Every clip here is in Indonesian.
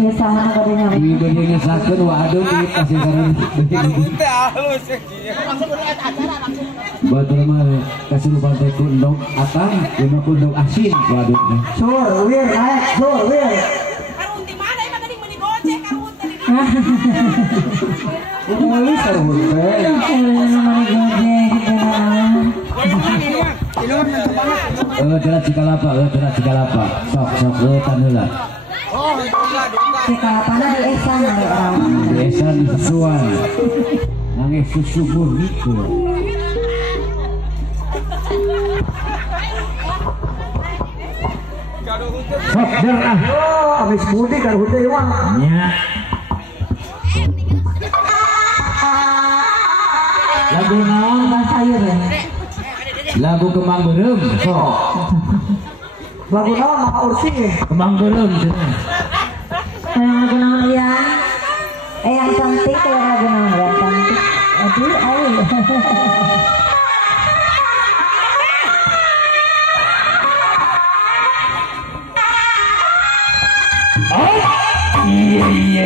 Ngesahan kadenya. Ieu geuning ngesakeun waduh ieu kasih karun. Karun teh halus ya kieu. Batur mah kasih lupa teh kundok akang, ieu kundok asin waduh. Sur, wir naik, sur, wir. Karun di mana emang tadi meuni gojek karun tadi. Ini karun teh. Namanya gojek gitu nah. Jelas Cikalapa. Sok tan heula. Cikalapana di Esan ada orang. Di Esan di Susuan. Nangis susu murni ku. Sok darah. Oh, habis mudik kan huteh mah. Nya. Lagu naon Bahasa sayur ya. Lagu Kembang Beureum. Sok. Lagu naon maka ursi. Kembang Beureum cenah. Lagu naon ya? Yang cantik ya lagu naon ya cantik. Aduh, ayo. Iya.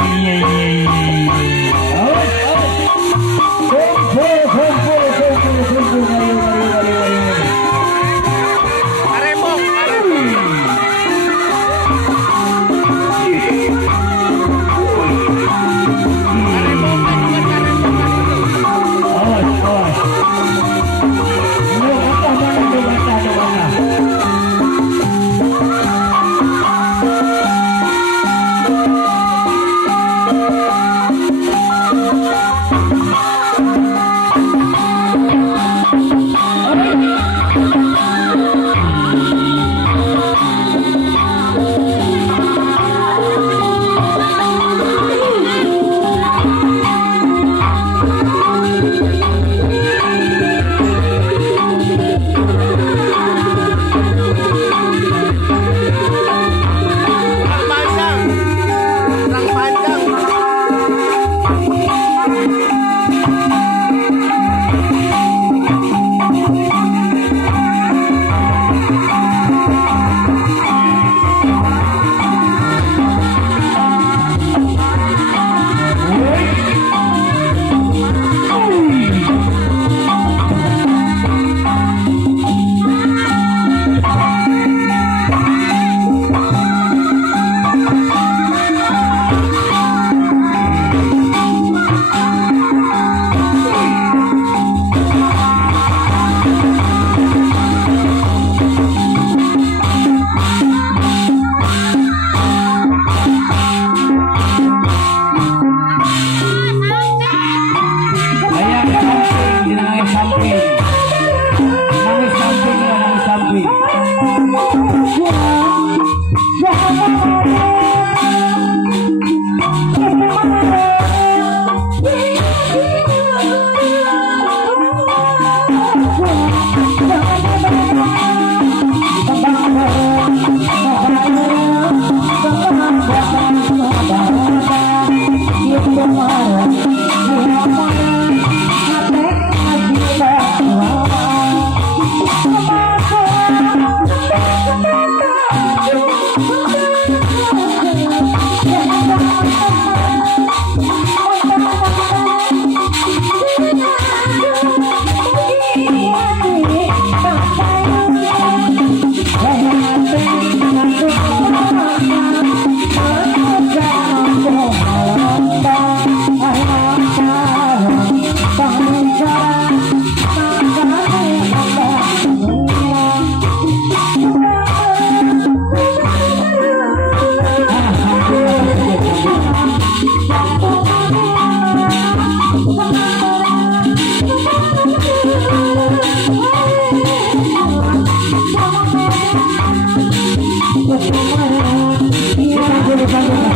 Kita